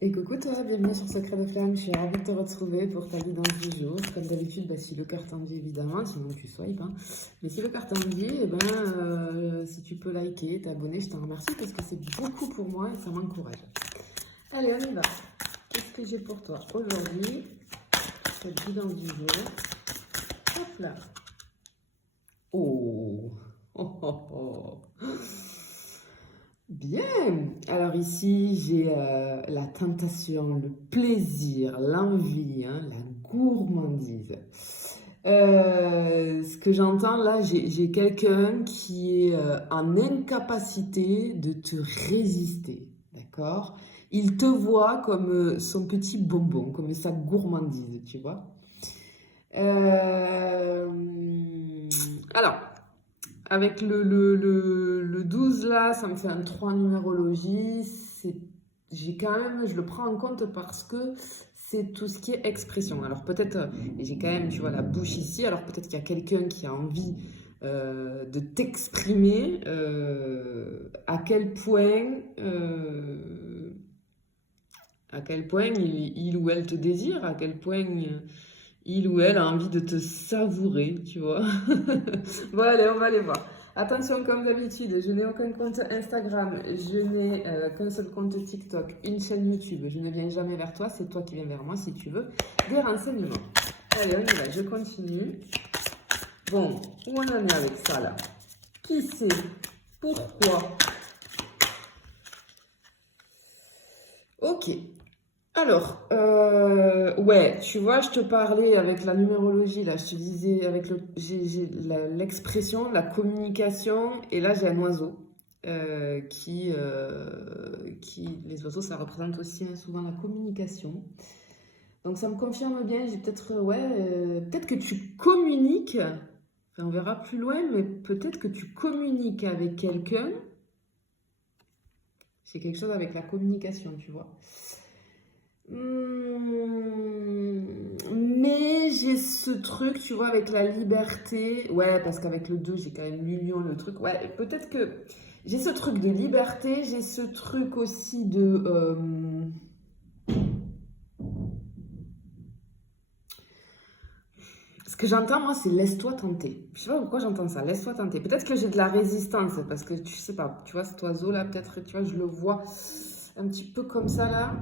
Et coucou toi, bienvenue sur Secret de Flamme, je suis ravie de te retrouver pour ta guidance du jour. Comme d'habitude, si le cœur t'en dit évidemment, sinon tu swipes. Hein. Mais si le cœur t'en dit, si tu peux liker, t'abonner, je t'en remercie parce que c'est beaucoup pour moi et ça m'encourage. Allez, on y va. Qu'est-ce que j'ai pour toi aujourd'hui? Cette guidance du jour. Hop là. Oh, oh, oh, oh. Bien, alors ici j'ai la tentation, le plaisir, l'envie, hein, la gourmandise. Ce que j'entends là, j'ai quelqu'un qui est en incapacité de te résister, d'accord? Il te voit comme son petit bonbon, comme sa gourmandise, tu vois? Euh, alors, avec le 12 là, ça me fait un 3 numérologie. J'ai quand même, je le prends en compte parce que c'est tout ce qui est expression. Alors peut-être, j'ai quand même, tu vois, la bouche ici. Alors peut-être qu'il y a quelqu'un qui a envie de t'exprimer à quel point il ou elle te désire, à quel point il ou elle a envie de te savourer, tu vois. Bon, allez, on va aller voir. Attention, comme d'habitude, je n'ai aucun compte Instagram, je n'ai qu'un seul compte TikTok, une chaîne YouTube. Je ne viens jamais vers toi, c'est toi qui viens vers moi si tu veux des renseignements. Allez, on y va, je continue. Bon, où on en est avec ça là? Qui c'est? Pourquoi? Ok. Alors, ouais, tu vois, je te parlais avec la numérologie, là, je te disais avec l'expression, la communication, et là j'ai un oiseau les oiseaux, ça représente aussi hein, souvent la communication. Donc ça me confirme bien, j'ai peut-être, peut-être que tu communiques, enfin, on verra plus loin, mais peut-être que tu communiques avec quelqu'un, c'est quelque chose avec la communication, tu vois. Mais j'ai ce truc, tu vois, avec la liberté. Ouais, parce qu'avec le 2 j'ai quand même l'union, le truc. Ouais, peut-être que j'ai ce truc de liberté, j'ai ce truc aussi de. Ce que j'entends, moi, c'est laisse-toi tenter. Je sais pas pourquoi j'entends ça, laisse-toi tenter. Peut-être que j'ai de la résistance, parce que tu sais pas, tu vois, cet oiseau-là, peut-être, tu vois, je le vois un petit peu comme ça là.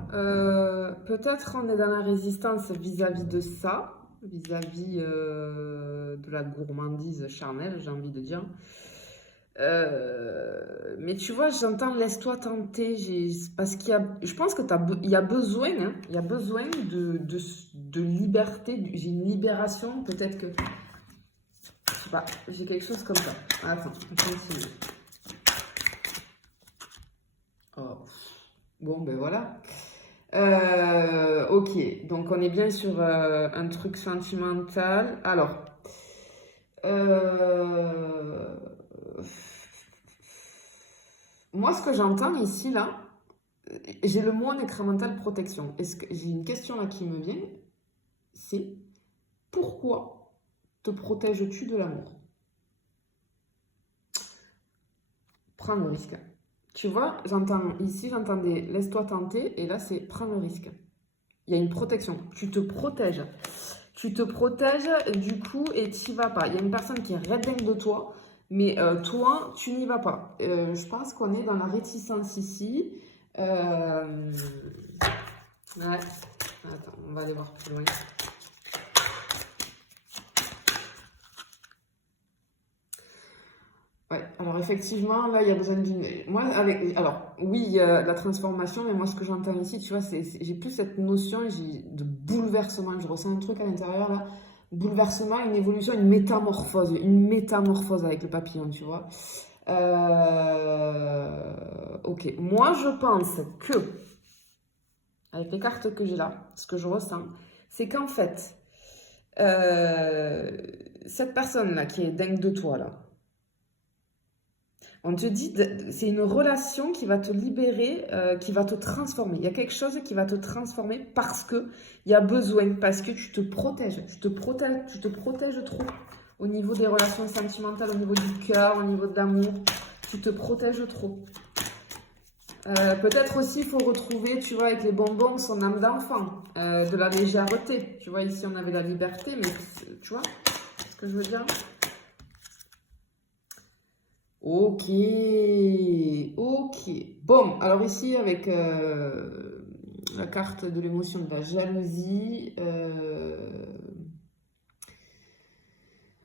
Peut-être on est dans la résistance vis-à-vis de ça, vis-à-vis de la gourmandise charnelle, j'ai envie de dire. Mais tu vois, j'entends laisse-toi tenter, parce je pense que il y a besoin, hein, il y a besoin de liberté, j'ai une libération, peut-être que, je sais pas, j'ai quelque chose comme ça. Attends, on continue. Oh. Bon, ben voilà. Ok, donc on est bien sur un truc sentimental. Alors, euh, moi, ce que j'entends ici, là, j'ai le mot en écran mental protection. J'ai une question là qui me vient, c'est pourquoi te protèges-tu de l'amour? Prends le risque. Tu vois, j'entendais laisse-toi tenter, et là, c'est prends le risque. Il y a une protection. Tu te protèges. Tu te protèges du coup et tu n'y vas pas. Il y a une personne qui est red de toi, mais toi, tu n'y vas pas. Je pense qu'on est dans la réticence ici. Ouais. Attends, on va aller voir plus loin. Ouais, alors effectivement, là, il y a besoin d'une. Moi, alors, oui, il y a la transformation, mais moi, ce que j'entends ici, tu vois, j'ai plus cette notion de bouleversement. Je ressens un truc à l'intérieur, là. Bouleversement, une évolution, une métamorphose. Une métamorphose avec le papillon, tu vois. Ok. Moi, je pense que, avec les cartes que j'ai là, ce que je ressens, c'est qu'en fait, euh, cette personne-là qui est dingue de toi, là, on te dit, c'est une relation qui va te libérer, qui va te transformer. Il y a quelque chose qui va te transformer parce que il y a besoin, parce que tu te protèges. Tu te protèges trop au niveau des relations sentimentales, au niveau du cœur, au niveau de l'amour. Tu te protèges trop. Peut-être aussi, il faut retrouver, tu vois, avec les bonbons, son âme d'enfant, de la légèreté. Tu vois, ici, on avait la liberté, mais tu vois ce que je veux dire? Ok, ok. Bon, alors ici, avec la carte de l'émotion de la jalousie,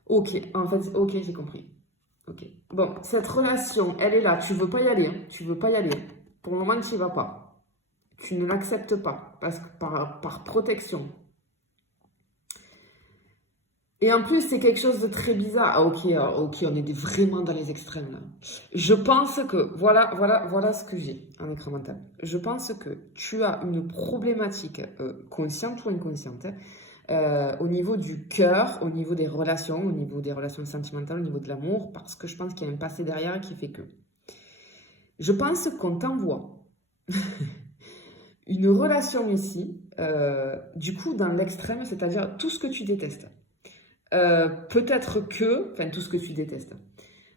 ok, en fait, ok, j'ai compris. Ok. Bon, cette relation, elle est là. Tu veux pas y aller, hein. Tu veux pas y aller. Pour le moment, tu n'y vas pas. Tu ne l'acceptes pas parce que par protection. Et en plus, c'est quelque chose de très bizarre. Ah, ok, on est vraiment dans les extrêmes là. Je pense que, voilà ce que j'ai en écran mental. Je pense que tu as une problématique consciente ou inconsciente au niveau du cœur, au niveau des relations sentimentales, au niveau de l'amour, parce que je pense qu'il y a un passé derrière qui fait que. Je pense qu'on t'envoie une relation ici, du coup, dans l'extrême, c'est-à-dire tout ce que tu détestes. Peut-être que, enfin tout ce que tu détestes,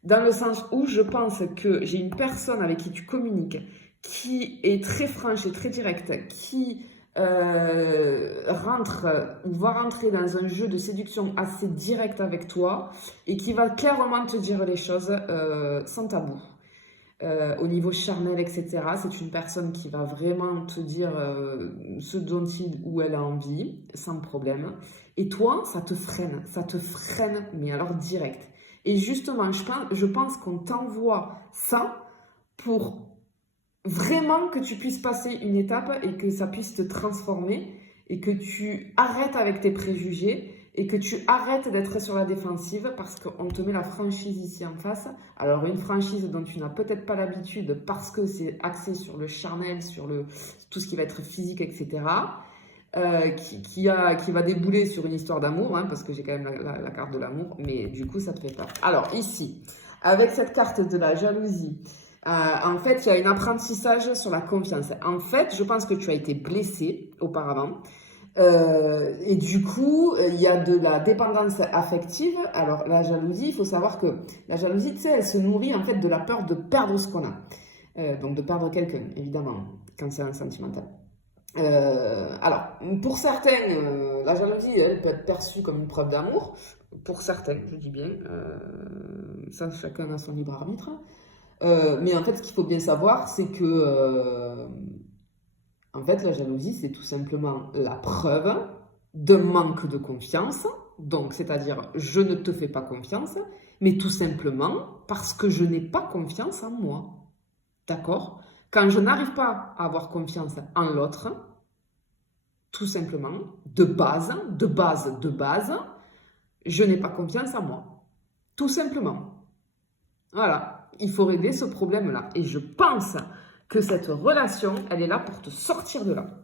dans le sens où je pense que j'ai une personne avec qui tu communiques, qui est très franche et très directe, qui rentre ou va rentrer dans un jeu de séduction assez direct avec toi et qui va clairement te dire les choses sans tabou. Au niveau charnel, etc., c'est une personne qui va vraiment te dire ce dont il ou elle a envie, sans problème. Et toi, ça te freine, mais alors direct. Et justement, je pense qu'on t'envoie ça pour vraiment que tu puisses passer une étape et que ça puisse te transformer et que tu arrêtes avec tes préjugés et que tu arrêtes d'être sur la défensive parce qu'on te met la franchise ici en face. Alors une franchise dont tu n'as peut-être pas l'habitude parce que c'est axé sur le charnel, sur tout ce qui va être physique, etc. Qui va débouler sur une histoire d'amour, hein, parce que j'ai quand même la carte de l'amour, mais du coup ça te fait peur. Alors ici, avec cette carte de la jalousie, en fait il y a un apprentissage sur la confiance. En fait, je pense que tu as été blessé auparavant. Et du coup, il y a de la dépendance affective. Alors, la jalousie, il faut savoir que la jalousie, tu sais, elle se nourrit en fait de la peur de perdre ce qu'on a. Donc, de perdre quelqu'un, évidemment, quand c'est un sentimental. Alors, pour certains, la jalousie, elle peut être perçue comme une preuve d'amour. Pour certains, je dis bien. Ça, chacun a son libre arbitre. Mais en fait, ce qu'il faut bien savoir, c'est que en fait, la jalousie, c'est tout simplement la preuve d'un manque de confiance. Donc, c'est-à-dire, je ne te fais pas confiance, mais tout simplement parce que je n'ai pas confiance en moi. D'accord? Quand je n'arrive pas à avoir confiance en l'autre, tout simplement, de base, je n'ai pas confiance en moi. Tout simplement. Voilà. Il faut régler ce problème-là. Et je pense que cette relation, elle est là pour te sortir de là.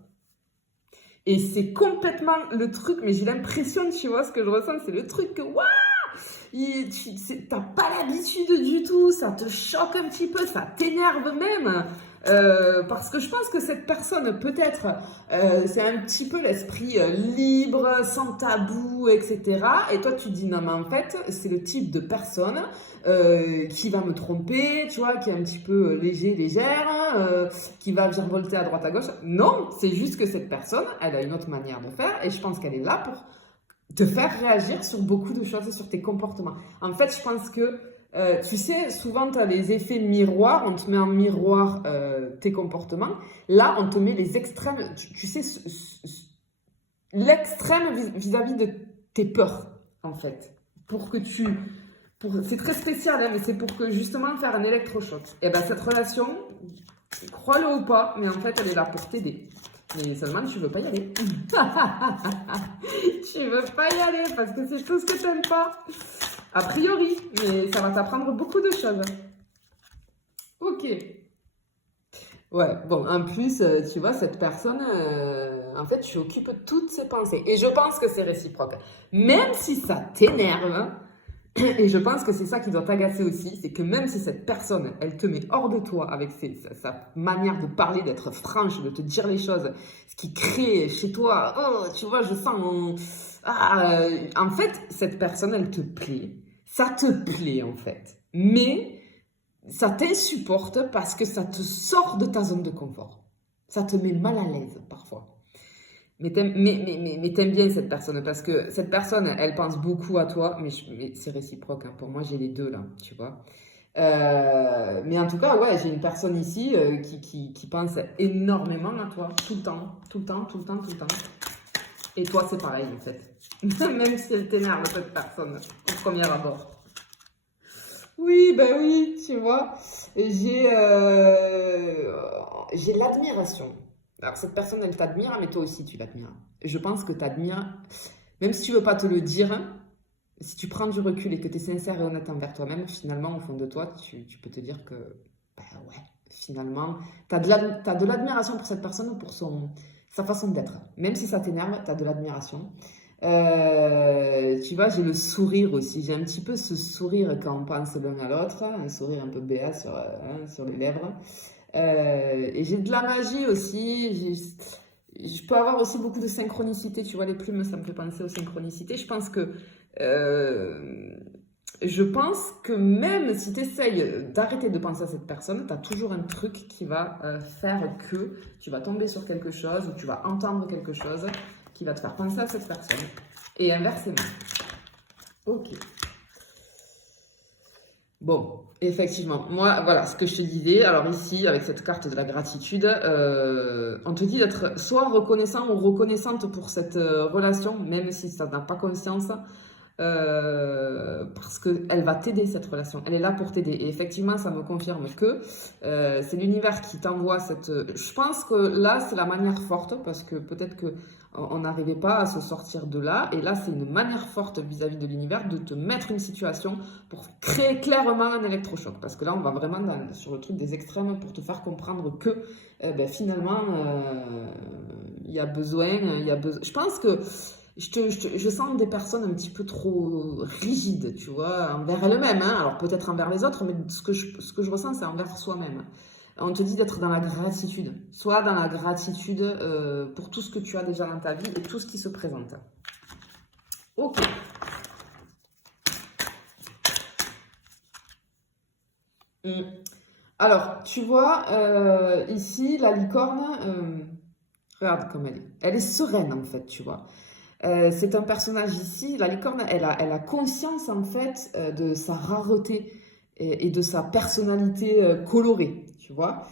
Et c'est complètement le truc, mais j'ai l'impression, tu vois, ce que je ressens, c'est le truc que, waouh, t'as pas l'habitude du tout, ça te choque un petit peu, ça t'énerve même. Parce que je pense que cette personne, peut-être, c'est un petit peu l'esprit libre, sans tabou, etc. Et toi, tu dis, non, mais en fait, c'est le type de personne qui va me tromper, tu vois, qui est un petit peu légère, qui va virevolter à droite à gauche. Non, c'est juste que cette personne, elle a une autre manière de faire et je pense qu'elle est là pour te faire réagir sur beaucoup de choses, sur tes comportements. En fait, je pense que, tu sais, souvent, tu as les effets miroirs, on te met en miroir tes comportements. Là, on te met les extrêmes, tu sais, l'extrême vis-à-vis de tes peurs, en fait. C'est très spécial, hein, mais c'est pour que, justement, faire un électrochoc. Et bien, cette relation, crois-le ou pas, mais en fait, elle est là pour t'aider. Mais seulement, tu veux pas y aller. Tu veux pas y aller parce que c'est tout ce que tu n'aimes pas. A priori, mais ça va t'apprendre beaucoup de choses. Ok. Ouais, bon, en plus, tu vois, cette personne, en fait, tu occupes toutes ses pensées. Et je pense que c'est réciproque. Même si ça t'énerve, et je pense que c'est ça qui doit t'agacer aussi, c'est que même si cette personne, elle te met hors de toi avec sa manière de parler, d'être franche, de te dire les choses, ce qui crée chez toi, oh, tu vois, je sens... en fait, cette personne, elle te plaît. Ça te plaît, en fait. Mais ça t'insupporte parce que ça te sort de ta zone de confort. Ça te met mal à l'aise parfois. Mais t'aimes bien cette personne parce que cette personne, elle pense beaucoup à toi, mais c'est réciproque. Hein. Pour moi, j'ai les deux là, tu vois. Mais en tout cas, ouais, j'ai une personne ici qui pense énormément à toi, tout le temps, tout le temps, tout le temps, tout le temps. Et toi, c'est pareil en fait. Même si elle t'énerve, cette personne, au premier abord. Oui, ben oui, tu vois, j'ai l'admiration. Alors, cette personne, elle t'admire, mais toi aussi, tu l'admires. Je pense que tu admires, même si tu veux pas te le dire, si tu prends du recul et que tu es sincère et honnête envers toi-même, finalement, au fond de toi, tu peux te dire que, bah ouais, finalement, t'as de l'admiration pour cette personne ou pour sa façon d'être. Même si ça t'énerve, tu as de l'admiration. Tu vois, j'ai le sourire aussi. J'ai un petit peu ce sourire quand on pense l'un à l'autre, un sourire un peu béat sur les lèvres. Et j'ai de la magie aussi. Je peux avoir aussi beaucoup de synchronicité. Tu vois, les plumes, ça me fait penser aux synchronicités. Euh, je pense que même si tu essayes d'arrêter de penser à cette personne, tu as toujours un truc qui va faire que tu vas tomber sur quelque chose ou tu vas entendre quelque chose qui va te faire penser à cette personne. Et inversement. Ok. Bon, effectivement, moi, voilà ce que je te disais. Alors ici, avec cette carte de la gratitude, on te dit d'être soit reconnaissant ou reconnaissante pour cette relation, même si ça n'a pas conscience, parce qu'elle va t'aider, cette relation. Elle est là pour t'aider. Et effectivement, ça me confirme que c'est l'univers qui t'envoie cette... Je pense que là, c'est la manière forte, parce que peut-être que on n'arrivait pas à se sortir de là. Et là, c'est une manière forte vis-à-vis de l'univers de te mettre une situation pour créer clairement un électrochoc. Parce que là, on va vraiment sur le truc des extrêmes pour te faire comprendre que finalement, il y a besoin... Je pense que je sens des personnes un petit peu trop rigides, tu vois, envers elles-mêmes. Hein. Alors peut-être envers les autres, mais ce que je ressens, c'est envers soi-même. On te dit d'être dans la gratitude. Sois dans la gratitude pour tout ce que tu as déjà dans ta vie et tout ce qui se présente. Ok. Alors, tu vois, ici, la licorne, regarde comme elle est. Elle est sereine, en fait, tu vois. C'est un personnage ici, la licorne, elle a conscience en fait de sa rareté et de sa personnalité colorée, tu vois.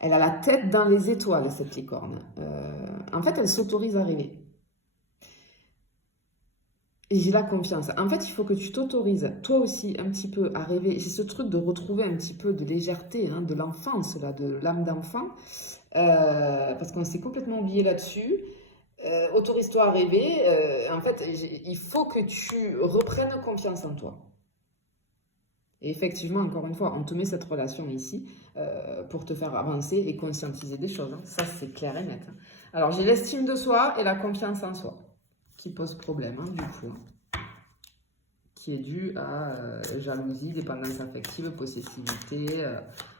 Elle a la tête dans les étoiles, cette licorne. En fait, elle s'autorise à rêver. Et j'ai la confiance. En fait, il faut que tu t'autorises, toi aussi, un petit peu à rêver. C'est ce truc de retrouver un petit peu de légèreté, hein, de l'enfance, là, de l'âme d'enfant. Parce qu'on s'est complètement oublié là-dessus. Autorise-toi à rêver. En fait, il faut que tu reprennes confiance en toi. Et effectivement, encore une fois, on te met cette relation ici pour te faire avancer et conscientiser des choses. Hein. Ça, c'est clair et net. Hein. Alors, j'ai l'estime de soi et la confiance en soi qui pose problème, hein, du coup. Hein, qui est due à jalousie, dépendance affective, possessivité,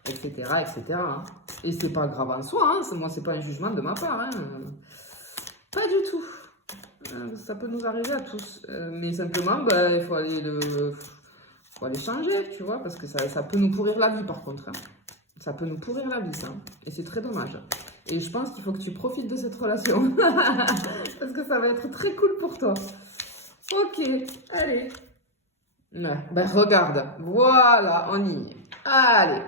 etc. etc. Hein. Et c'est pas grave en soi. Hein. Moi, c'est pas un jugement de ma part. Hein. Pas du tout. Ça peut nous arriver à tous. Mais simplement, il faut aller changer, tu vois, parce que ça peut nous pourrir la vie, par contre. Hein. Ça peut nous pourrir la vie, ça. Et c'est très dommage. Et je pense qu'il faut que tu profites de cette relation. Parce que ça va être très cool pour toi. Ok, allez. Ben, regarde. Voilà, on y est. Allez.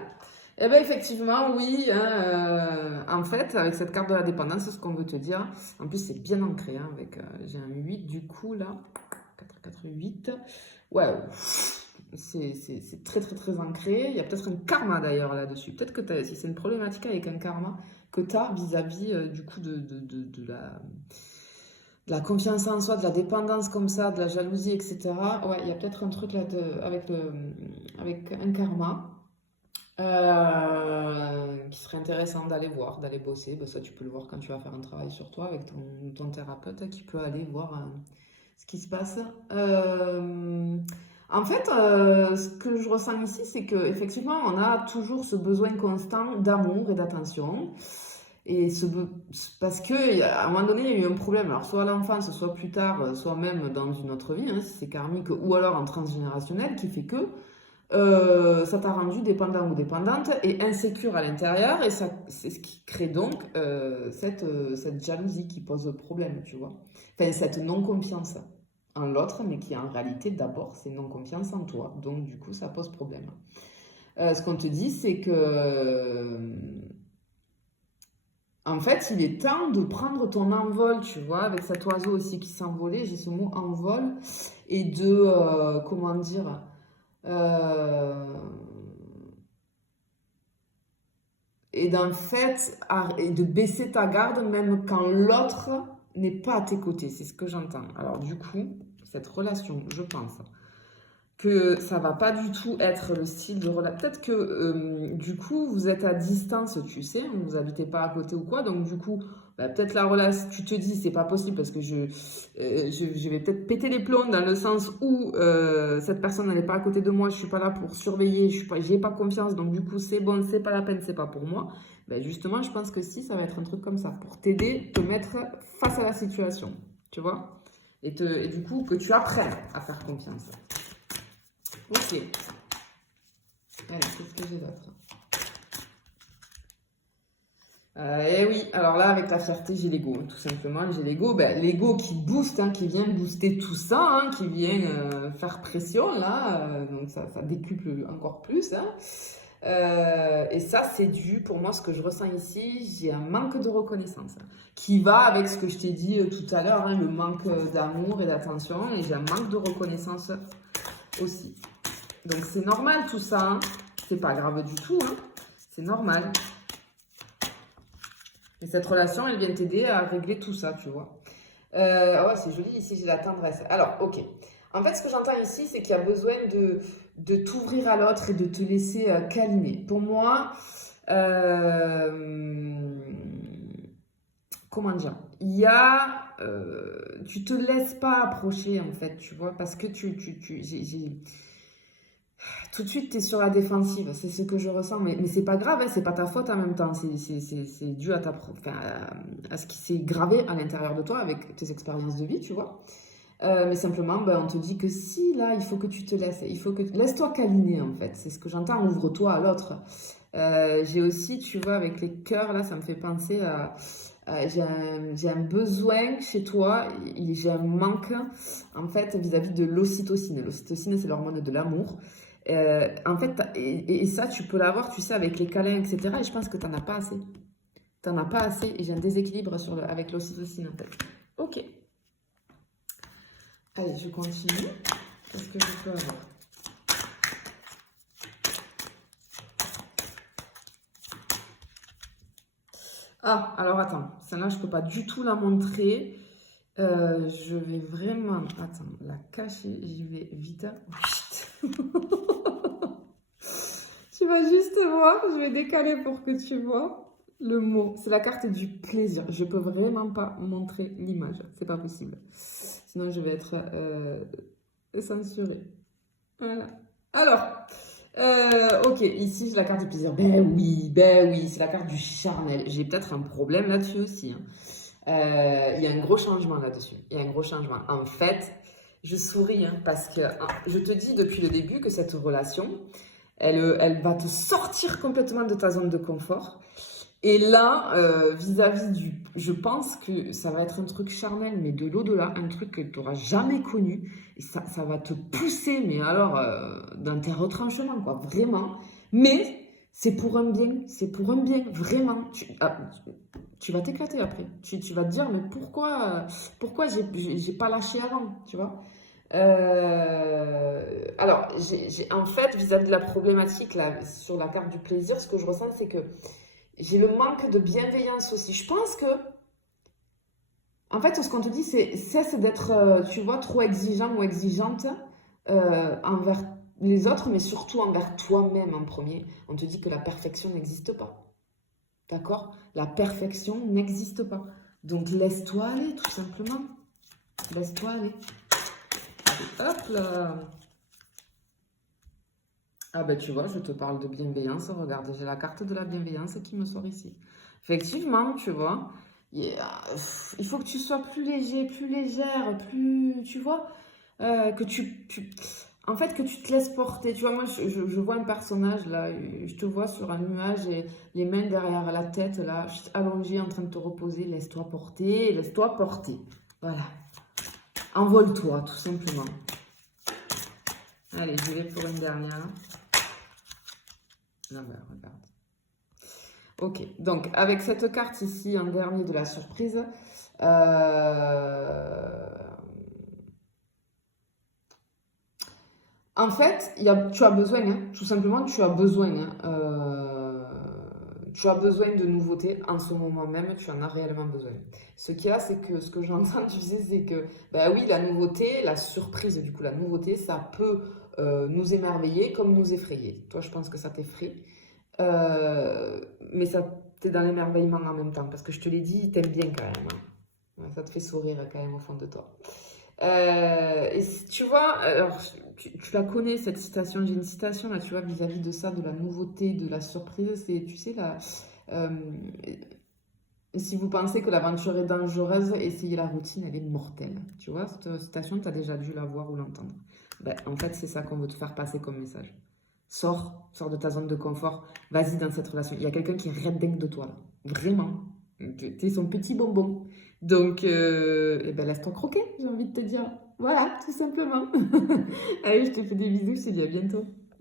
Eh bien, effectivement, oui. Hein, en fait, avec cette carte de la dépendance, c'est ce qu'on veut te dire. En plus, c'est bien ancré. Hein, j'ai un 8 du coup, là. 4, 4, 8. Ouais, c'est très, très, très ancré. Il y a peut-être un karma, d'ailleurs, là-dessus. Peut-être que si c'est une problématique avec un karma que tu as vis-à-vis, du coup, de la confiance en soi, de la dépendance comme ça, de la jalousie, etc. Ouais, il y a peut-être un truc là avec un karma. Qui serait intéressant d'aller voir, d'aller bosser. Ben, ça, tu peux le voir quand tu vas faire un travail sur toi avec ton thérapeute qui peut aller voir ce qui se passe. En fait, ce que je ressens ici, c'est qu'effectivement, on a toujours ce besoin constant d'amour et d'attention. Et parce qu'à un moment donné, il y a eu un problème. Alors, soit à l'enfance, soit plus tard, soit même dans une autre vie, hein, si c'est karmique, ou alors en transgénérationnel, qui fait que ça t'a rendu dépendant ou dépendante et insécure à l'intérieur et ça, c'est ce qui crée donc cette jalousie qui pose problème, tu vois. Enfin, cette non-confiance en l'autre, mais qui en réalité d'abord c'est non-confiance en toi. Donc du coup, ça pose problème. Ce qu'on te dit, c'est que en fait, il est temps de prendre ton envol, tu vois, avec cet oiseau aussi qui s'envolait, j'ai ce mot envol, et de, comment dire, euh, et d'en fait, et de baisser ta garde même quand l'autre n'est pas à tes côtés, c'est ce que j'entends. Alors du coup, cette relation, je pense que ça va pas du tout être le style de relation. Peut-être que du coup, vous êtes à distance, tu sais, vous habitez pas à côté ou quoi, donc du coup, bah, peut-être la relation, tu te dis, c'est pas possible parce que je vais peut-être péter les plombs dans le sens où cette personne n'est pas à côté de moi, je suis pas là pour surveiller, j'ai pas confiance, donc du coup, c'est bon, c'est pas la peine, c'est pas pour moi. Ben justement, je pense que si, ça va être un truc comme ça, pour t'aider, te mettre face à la situation, tu vois, et du coup, que tu apprennes à faire confiance. Ok. Allez, qu'est-ce que j'ai d'autre? Eh oui, alors là, avec la fierté, j'ai l'ego, tout simplement. J'ai l'ego, ben, l'ego qui booste, hein, qui vient booster tout ça, hein, qui vient faire pression, là. Donc ça décuple encore plus. Hein. Et ça, c'est dû, pour moi, ce que je ressens ici, j'ai un manque de reconnaissance. Qui va avec ce que je t'ai dit tout à l'heure, hein, le manque d'amour et d'attention. Et j'ai un manque de reconnaissance aussi. Donc c'est normal tout ça, hein. C'est pas grave du tout, hein. C'est normal. Et cette relation, elle vient t'aider à régler tout ça, tu vois. Oh, c'est joli, ici j'ai la tendresse. Alors, ok. En fait, ce que j'entends ici, c'est qu'il y a besoin de t'ouvrir à l'autre et de te laisser câliner. Pour moi, comment dire, il y a... tu te laisses pas approcher, en fait, tu vois, parce que tout de suite, tu es sur la défensive, c'est ce que je ressens, mais c'est pas grave, hein, c'est pas ta faute en même temps, c'est dû à, enfin, à ce qui s'est gravé à l'intérieur de toi avec tes expériences de vie, tu vois. Mais simplement, ben, on te dit que si, là, il faut que tu te laisses, il faut que... Laisse-toi câliner, en fait, c'est ce que j'entends, ouvre-toi à l'autre. J'ai aussi, tu vois, avec les cœurs, là, ça me fait penser à... j'ai un besoin chez toi, j'ai un manque, en fait, vis-à-vis de l'ocytocine. L'ocytocine, c'est l'hormone de l'amour. En fait, et ça, tu peux l'avoir, tu sais, avec les câlins, etc. Et je pense que tu n'en as pas assez. Tu n'en as pas assez et j'ai un déséquilibre avec l'ocytocine, en fait. Ok. Allez, je continue. Qu'est-ce que je peux avoir? Ah, alors attends. Celle-là, je ne peux pas du tout la montrer. Je vais vraiment... Attends, la cacher. J'y vais vite. Tu vas juste voir, je vais décaler pour que tu vois le mot. C'est la carte du plaisir. Je peux vraiment pas montrer l'image. C'est pas possible. Sinon, je vais être censurée. Voilà. Alors, ok, ici, j'ai la carte du plaisir. Ben oui, c'est la carte du charnel. J'ai peut-être un problème là-dessus aussi. Hein. Il y a un gros changement là-dessus. Il y a un gros changement. En fait, je souris hein, parce que je te dis depuis le début que cette relation, elle va te sortir complètement de ta zone de confort. Et là, vis-à-vis du... Je pense que ça va être un truc charnel, mais de l'au-delà, un truc que tu n'auras jamais connu. Et ça va te pousser, mais alors, dans tes retranchements, quoi, vraiment. Mais c'est pour un bien, vraiment. Tu vas t'éclater après. Tu vas te dire, mais pourquoi j'ai pas lâché avant, tu vois? Alors, en fait, vis-à-vis de la problématique là, sur la carte du plaisir, ce que je ressens, c'est que j'ai le manque de bienveillance aussi. Je pense que, en fait, ce qu'on te dit, c'est cesse d'être, tu vois, trop exigeant ou exigeante envers les autres, mais surtout envers toi-même en premier. On te dit que la perfection n'existe pas. D'accord? La perfection n'existe pas. Donc, laisse-toi aller, tout simplement. Laisse-toi aller. Hop là! Ah ben tu vois, je te parle de bienveillance. Regarde, j'ai la carte de la bienveillance qui me sort ici. Effectivement, tu vois, il faut que tu sois plus léger, plus légère, plus, tu vois, que tu... En fait, que tu te laisses porter. Tu vois, moi, je vois un personnage, là, je te vois sur un nuage et les mains derrière la tête, là, juste allongé, en train de te reposer. Laisse-toi porter, laisse-toi porter. Voilà. Envole-toi, tout simplement. Allez, je vais pour une dernière. Non, ben, regarde. Ok, donc avec cette carte ici, en dernier de la surprise, en fait, tu as besoin, hein, tout simplement, tu as besoin de nouveautés en ce moment même, tu en as réellement besoin. Ce qu'il y a, c'est que ce que j'entends, tu sais, c'est que, ben oui, la nouveauté, la surprise, du coup, la nouveauté, ça peut nous émerveiller comme nous effrayer. Toi, je pense que ça t'effraie. Euh, mais ça, t'es dans l'émerveillement en même temps, parce que je te l'ai dit, t'aimes bien quand même, hein. Ouais, ça te fait sourire quand même au fond de toi. Tu vois, alors, tu la connais cette citation, j'ai une citation là, tu vois, vis-à-vis de ça, de la nouveauté, de la surprise, c'est, tu sais, euh, si vous pensez que l'aventure est dangereuse, essayez la routine, elle est mortelle. Tu vois, cette citation, tu as déjà dû la voir ou l'entendre. Ben, en fait, c'est ça qu'on veut te faire passer comme message. Sors de ta zone de confort, vas-y dans cette relation. Il y a quelqu'un qui est red dingue de toi, là. Vraiment. T'es son petit bonbon. Donc, eh ben, laisse-toi croquer, j'ai envie de te dire. Voilà, tout simplement. Allez, je te fais des bisous, je te dis à bientôt.